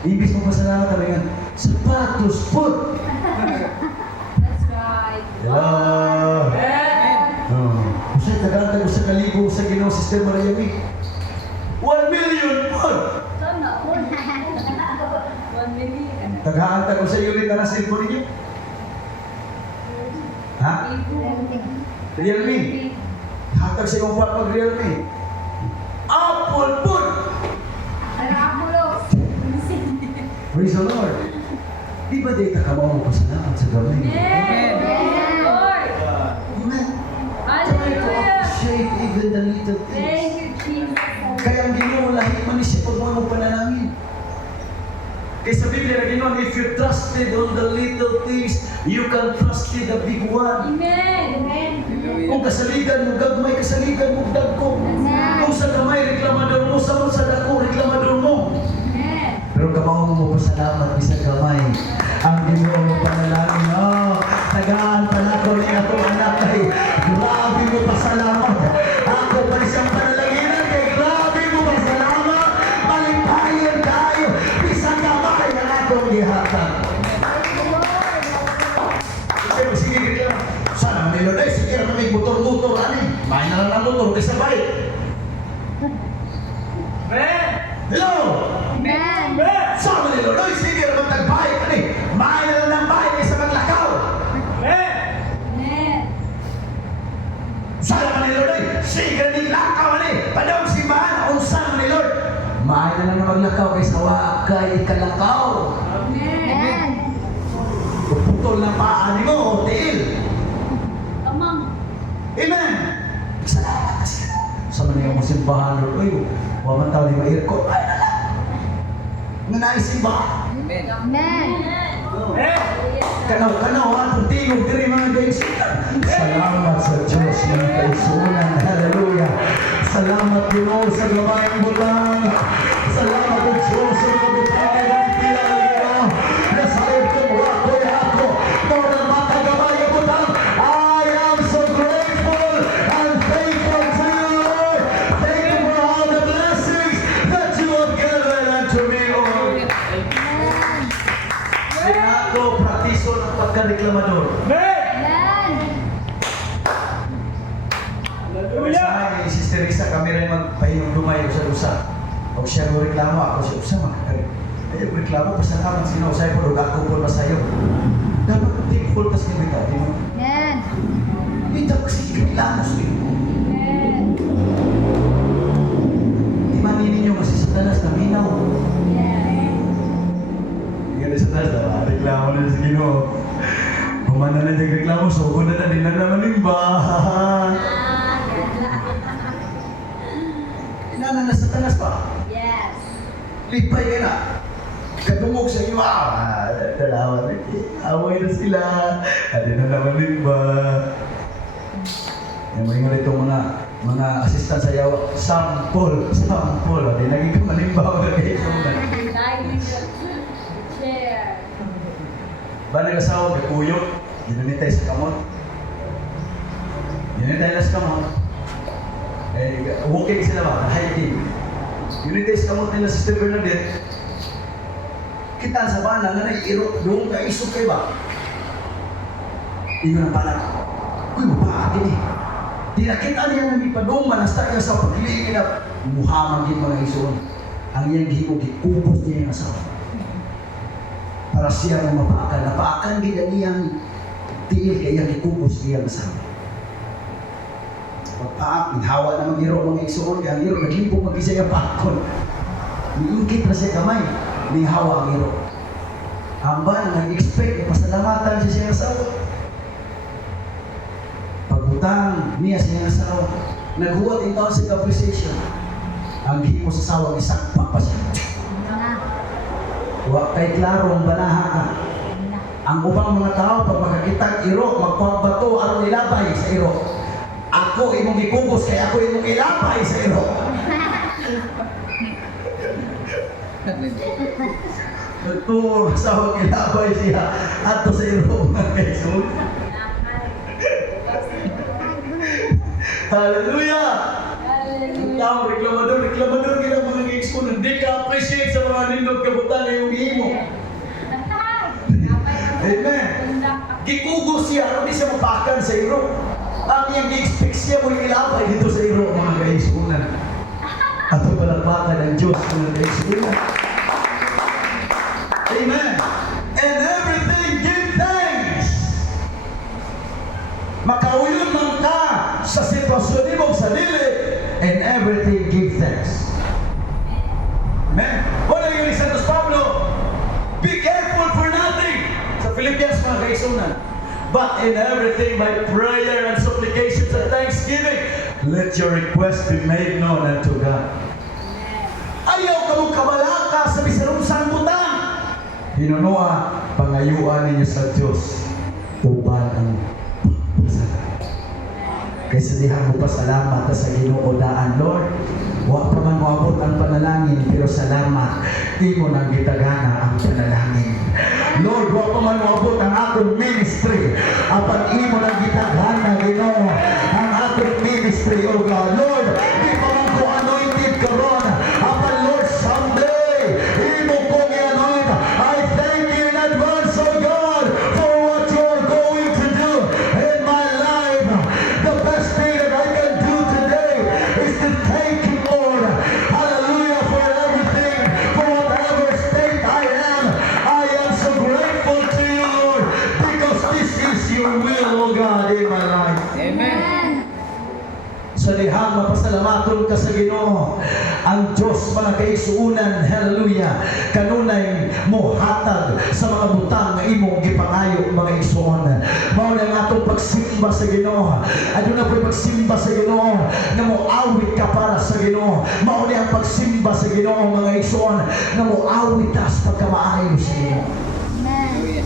Ibig mo pasalamat kami nga, sapatos food. That's right. Hello. Usay tagaan tag sa kalibo sa Ginoo sistema ra yami. 1 million food. Sana. 1 million. Tagaan tag sa unit na cellphone ninyo. Ha? Realme. Hatag sa iyong pag Realme. Apple food. Praise the Lord. Di ba di ka mo pasalamat sa gawin? Lord. Amen. Try to Hallelujah. appreciate even the little Thank things. you, Jesus. Kaya ang Ginoo lahi man isip pag mo panalangin. Kaya sa Biblia na Ginoo, if you trusted on the little things, you can trust in the big one. Amen. Amen. Kung kasaligan mo, gagmay kasaligan mo, dagko. Kung sa kamay, reklamador mo, sa dako, reklamador mo. Amen. Pero kamaw mo pasalamat sa kamay. Ang Ginoo mo panalangin. Tagaan panako ni ato anak kay grabe mo pasalamat. Ako pa siyang panalaginan kay grabe mo pasalamat. Malimpayon tayo. Bisang kamay na atong gihatag. Pero sige kita. Sana nilo dai sige ra may motor-motor ani. May na lang ang motor kay sabay. Hello. Amen. Sama nilo dai sige ra magtagbay ani. May na lang ang bahay kay sa maglakaw. Amen. Sana man ni Lord, sige ni lakaw ni. Padong simbahan unsa man ni Lord. May na lang ang maglakaw kay sa wakay kalakaw. Amen. Putol na paa ni mo o tiil. Amang. Amen. Salamat kasi. Sa mga yung simbahan Lord, oy, waman tao ni mairko. Ay na lang. Nga naisimba. Amen. Kanaw-kanaw atong tingog diri mga kaigsunan. Salamat sa Diyos mga kaigsunan. Hallelujah. Salamat Ginoo sa gamayang butang. Salamat sa Diyos sa mga butang ng pinagano. Nasayod kong wakoy ako. Noon ang matagabay ang butang. I am so grateful and thankful to you, Lord. Thank you for all the blessings that you have given unto me, Lord. Ako, praktiso ng pagkareklamador. Amen. Sa ni Sister Risa, kami rin magpahinog lumayo sa dusa. Pag siya mo reklamo, ako siya, usa makakari. Ay, reklamo, pasalamat sino, sa'yo po, ako po masayo. Dapat thankful kasi kami ka, di mo? Amen. Hindi kasi kita mo sa Ginoo. Amen. Di man ninyo kasi Satanas na minaw. Yes. Hindi ka sa taas, reklamo na sa Ginoo. Pumana na yung reklamo, sugod na din na naman yung bahan. Inana na sa taas pa. Yes. Lipay ka na. Kadungog sa iyo, dalawa na away na sila. Adi na naman yung ba. Yung mga itong mga assistant sa yawa, sample. Adi naging kamalimbaw na kayo. Share. Ba nag-asawa, nagkuyok, ginunitay sa kamot. Ginunitay na sa kamot. Walking sila ba? Hiking. Ginunitay sa kamot nila Sister Bernadette. Kita sa bana nga naiiro, doon ka isok kayo ba? Ingon ang bana, kuy mo pa atin eh. Di nakita niya nang ipadong manasta niya sa pagligid na muhamang din mga ison. Ang iyang gihimo, gikubos niya yung asawa. Para siya ng mapaakan. Napaakan gina niyang tiil kaya gikubos niya ang asawa. Pagpaak, minhawa na mag-iro mga ison, kaya ang iro, naglipo mag-isa yung paakon. Niingkit na siya kamay, minhawa ang iro. Ang ba na nag-expect, pasalamatan siya siya asawa. Pagutang niya siya asawa, naghuwat in toxic appreciation. Ang himo sa asawa, isakpak pa siya. Huwag kay klarong banaha ka. Ang ubang mga tao, pag makakitang iro, magkuhang bato, aron ilabay sa iro. Ako imong gikubos, kaya ako imong ilabay sa iro. Nagtuo, asawa ilabay siya, ato sa iro, mga kaisun. Hallelujah! Tao, reklamador kita mga kaisun. Hindi ka appreciate sa mga nindot kabutan na yung himo. Amen. Gikugos siya, hindi siya mapakan sa iro. Ang iyang gi-expect siya mo ilabay dito sa iro, mga kaisunan. At ang palakpakan ng Diyos, mga kaisunan. Amen. And everything give thanks. Makauyon man ka sa sitwasyon mo sa dili, and everything give thanks. Amen. Wala yung Santos Pablo, be careful for nothing. Sa Philippians, mga kaisunan. But in everything by prayer and supplications and thanksgiving, let your request be made known unto God. Ayaw ka mong kabalaka sa bisarumsang butang. Hinunoa, pangayuan ninyo sa Diyos. Uban ang pagpasalamatan. Kaysa dihan mo pasalamat sa Ginoo daan, Lord. Wa pa man moabot ang panalangin, pero salamat. Imo nang gitagana ang panalangin. Lord, wa pa man moabot ang akong ministry. Apat imo nang gitagana, Ginoo, ang akong ministry, O God. Lord, di pa man ko anointed karon. Apat, Lord, someday, imo kong i-anoint. I thank you in advance, O God, for what you're going to do in my life. The best thing that I can do today is to thank you, Lord. Hallelujah, for everything, for whatever state I am. I am so grateful to you, Lord, because this is your will, O God, in my life. Amen. Sa dihang mapasalamaton ka sa Ginoo, ang Diyos mga kaigsuunan, hallelujah, kanunay mo hatag sa mga butang na imong gipangayo mga igsuon. Mao na ang atong pagsimba sa Ginoo. Aduna po'y pagsimba sa Ginoo na mo awit ka para sa Ginoo. Mao na ang pagsimba sa Ginoo mga igsuon na mo awit ka sa pagkamaayo sa Ginoo. Amen.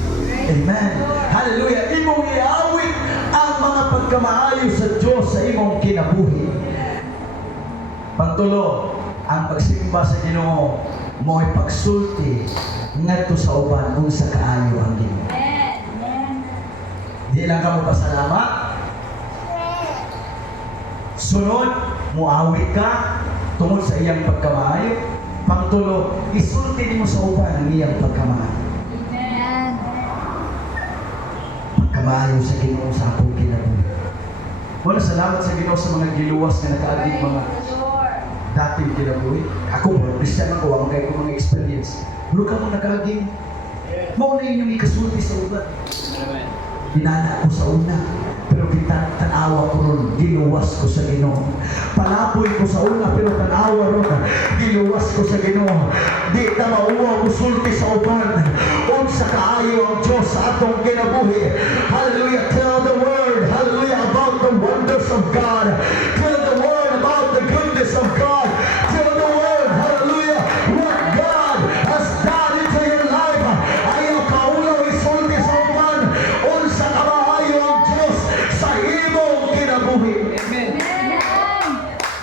Amen. Hallelujah. Imong iawit ang mga pagkamaayo sa Diyos sa imong kinabuhi. Pagtulo, ang pagsimba sa Ginoo mo'y pagsulti ngadto sa uban kung sa kaayo ang Ginoo. Amen. Di lang ka mo pasalamat. Sunod, muawit ka tungod sa iyang pagkamaayo. Pagtulo, isulti mo sa uban ang iyang pagkamaayo. Amen. Kamayo sa Ginoo sa akong kinabuhi. Wala salamat sa Ginoo sa mga giluwas na nakaaging mga Praise the Lord. dating kinabuhi. Ako mo, Christian ako, ang kaya ko mga experience. Pero ka mo nakaaging, mao na inyong ikasulti sa uban. Hinana ko sa una. pero tanawa ko ron, giluwas ko sa Ginoo. Palaboy ko sa una, pero tanawa ron, giluwas ko sa Ginoo. Di na mauwa ko sulti sa uban. Unsa kaayo ang Diyos sa atong kinabuhi. Hallelujah, tell the word, hallelujah, about the wonders of God. Tell the word about the goodness of God. Tell the word, hallelujah, what God has done into your life. Ayaw kaulaw isulti sa uban. Unsa kaayo ang Diyos sa imong kinabuhi. Amen. Amen.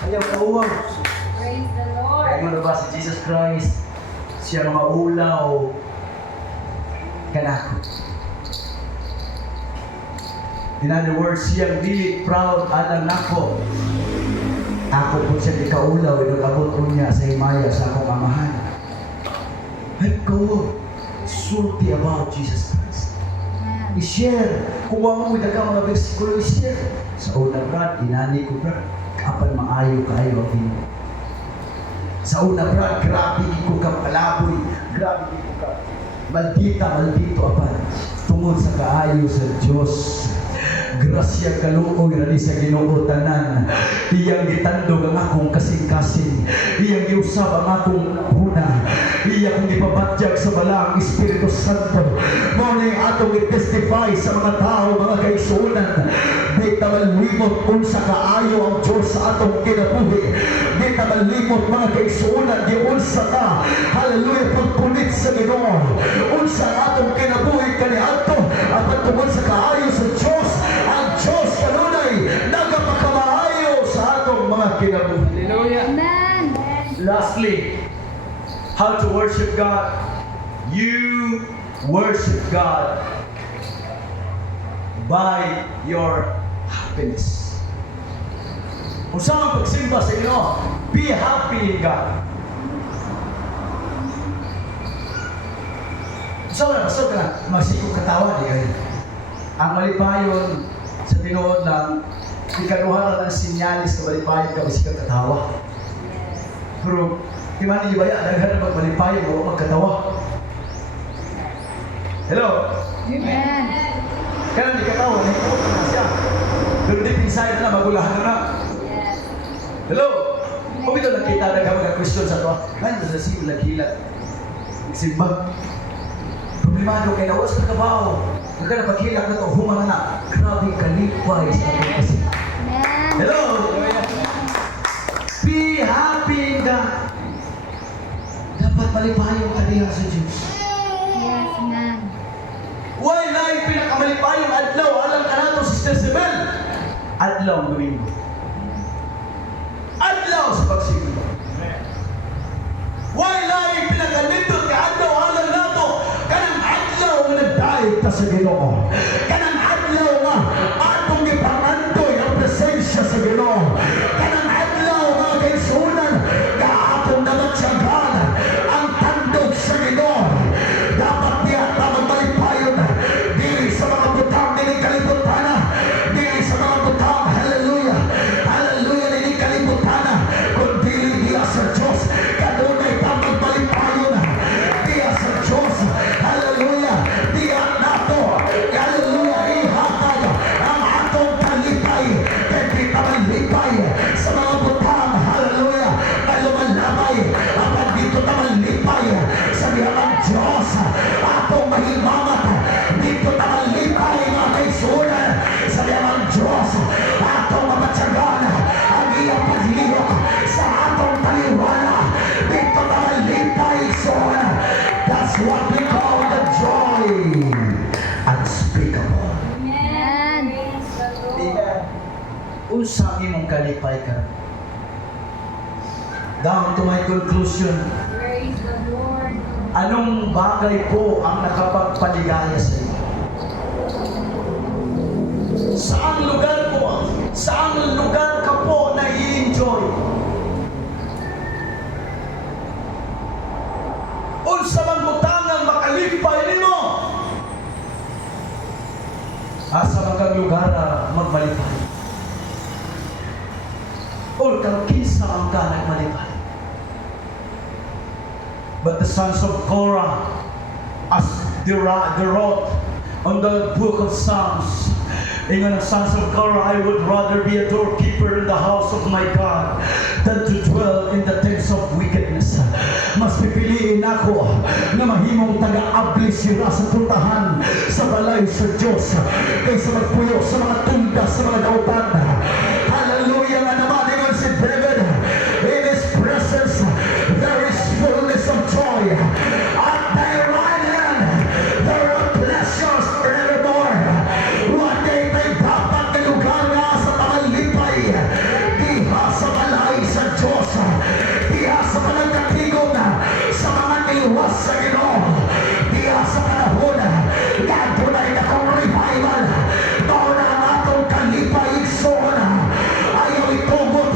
Ayaw kauwang. Praise the Kaya Lord. mo ba si Jesus Christ, siya nga maulaw kanako. In other words, siyang dili proud alang nako. Ako po siya di kaulaw, inag-abot ko niya sa himaya sa akong amahan. Let go. Sulti about Jesus Christ. Amen. I-share. Kung wala mo daga mga bersikulo, i-share. Sa una, Brad, inani ko, Brad. Kapan maayo kayo ang Ginoo. Sa una, Brad, grabe ko ka palaboy. Grabe ko ka. Maldito apan. Tungod sa kaayo sa Diyos. Grasya kaluoy rani sa Ginoo tanan. Iyang gitandog ang akong kasing-kasing. Iyang giusab ang akong huna. Iyang gipabatyag sa balang Espiritu Santo. Mao ni atong i-testify sa mga tao, mga kaigsuonan. Di ta malimot unsa kaayo ang Diyos sa atong kinabuhi. Di ta malimot mga kaigsuonan di unsa ta. Hallelujah, pagpunit sa Ginoo. Unsa ang atong kinabuhi kaniadto apan tungod sa kaayo sa Diyos. Ang Diyos kanunay nagapakamaayo sa atong mga kinabuhi. Hallelujah. Amen. Lastly, how to worship God. You worship God by your happiness. Kung saan ang pagsimba sa Ginoo, be happy in God. So, ka na, magsikong katawa di kayo. Ang malipayon sa tinuod ng ikaduha ng sinyalis na malipayon ka, masikang katawa. Pero, di man ibaya, daghan na magmalipayon o magkatawa. Hello? Amen. Kaya di katawa, nahipot na siya. Pero di pinsay na, magulahan na. Yes. Hello? Kung ito nakita na ka mga question sa ito, ngayon sa siyo naghilat. Simba. Problemado kay nawas na kabaw. Nagka na paghilak na ito, humana na. Grabe kalipay sa ating kasi. Amen. Hello? Be happy in God. Dapat malipayong kaniya sa Diyos. Yes, amen. Why na pinakamalipayong adlaw? Alam ka na ito, Sister Sibel. Adlaw ang Domingo. Adlaw sa pagsiglo. Why na pinakalindot ka adlaw? Alam na ito. Kanang adlaw nga nagdahil ka sa Ginoo. Kanang adlaw nga atong ipangandoy ang presensya sa Ginoo. Kanang adlaw mga kaigsuonan nga atong namatyagan ang tandog sa Ginoo. Dapat niya tamang malipayon dili sa mga butang nini kalibutan, dili sa mga butang, hallelujah, hallelujah, nini kalibutan, kundi diya sa Diyos. Kanunay tamang malipayon diya sa Diyos, hallelujah, diya nato, hallelujah, ihatag ang atong kalipay, hindi tamang lipay sa mga butang, hallelujah, na lumalabay, apan dito tamang lipay sa diyang Diyos, atong mahimamat, dito tamang lipay mga kaigsuonan, sa diyang Diyos, atong mamatyagan, ang iyang paglihok sa atong taliwana, dito tamang lipay, son. That's what we call the joy unspeakable. Amen. Praise the Lord. Unsa imong kalipay ka? Down to my conclusion, Praise the Lord. anong bagay po ang nakapagpaligaya sa iyo? Saang lugar ka po na i-enjoy? Unsa man butangan makalipay nimo? Asa man kang lugar magmalipay? Or kang kinsa ang ka nagmalipay? But the sons of Korah, as they wrote on the book of Psalms, Ingon ang sons of Korah, I would rather be a doorkeeper in the house of my God than to dwell in the tents of wickedness. Mas pipiliin ako na mahimong taga-abli sila sa puntahan sa balay sa Diyos kaysa magpuyo sa mga tunda, sa mga dautan. Hallelujah nga naman, ingon si David, in His presence there is fullness of joy. At thy right hand there are pleasures forevermore. One day may dapat na lugar nga sa tamalipay, diha sa balay sa Diyos, diha sa panagkatigon sa mga niwas sa Ginoo, diha sa panahon na tunay na kong revival. Doon ang atong kalipay igsoon, ayaw itugot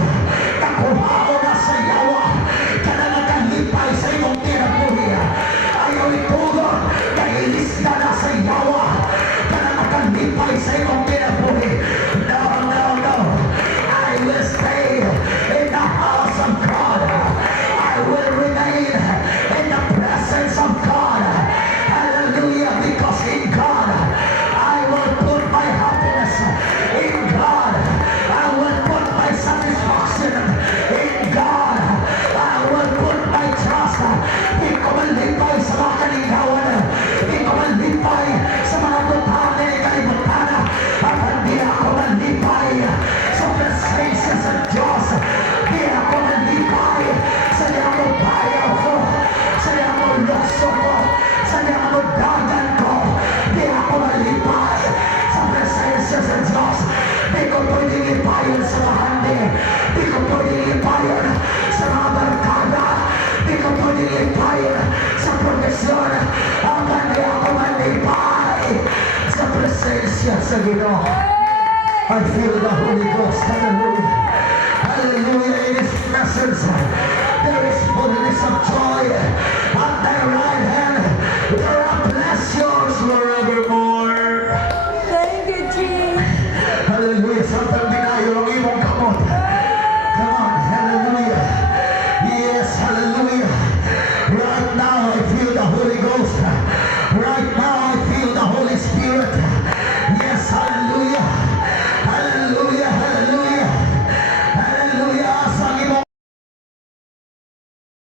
kakuhao na sa yawa kana nakalipay sa imong tinabuhi. Ayaw itugot kailis ka na sa yawa kana nakalipay sa imong tinabuhi. No, no, no, I will stay in the house of God. I will remain in the presence of God. Hallelujah, because in God I will put my happiness. In God I will put my satisfaction. In God I will put my trust. Di ko malipay sa mga kaligawan. Di ko malipay sa mga butane ni kalibutan. At hindi ako malipay sa presensya sa Diyos. Di ako malipay sa niyang bayaw ko, sa niyang luso ko, sa niyang dagan ko. Di ako malipay sa presensya sa Diyos. Di ko pwede lipayan sa mahandi. Di ko pwede lipayan sa mga barkada. Di ko pwede lipayan sa profesyon. Ang hindi ako malipay sa presensya sa Ginoo. I feel the Holy Ghost. Hallelujah. Hallelujah. In His presence there is fullness of joy. At thy right hand there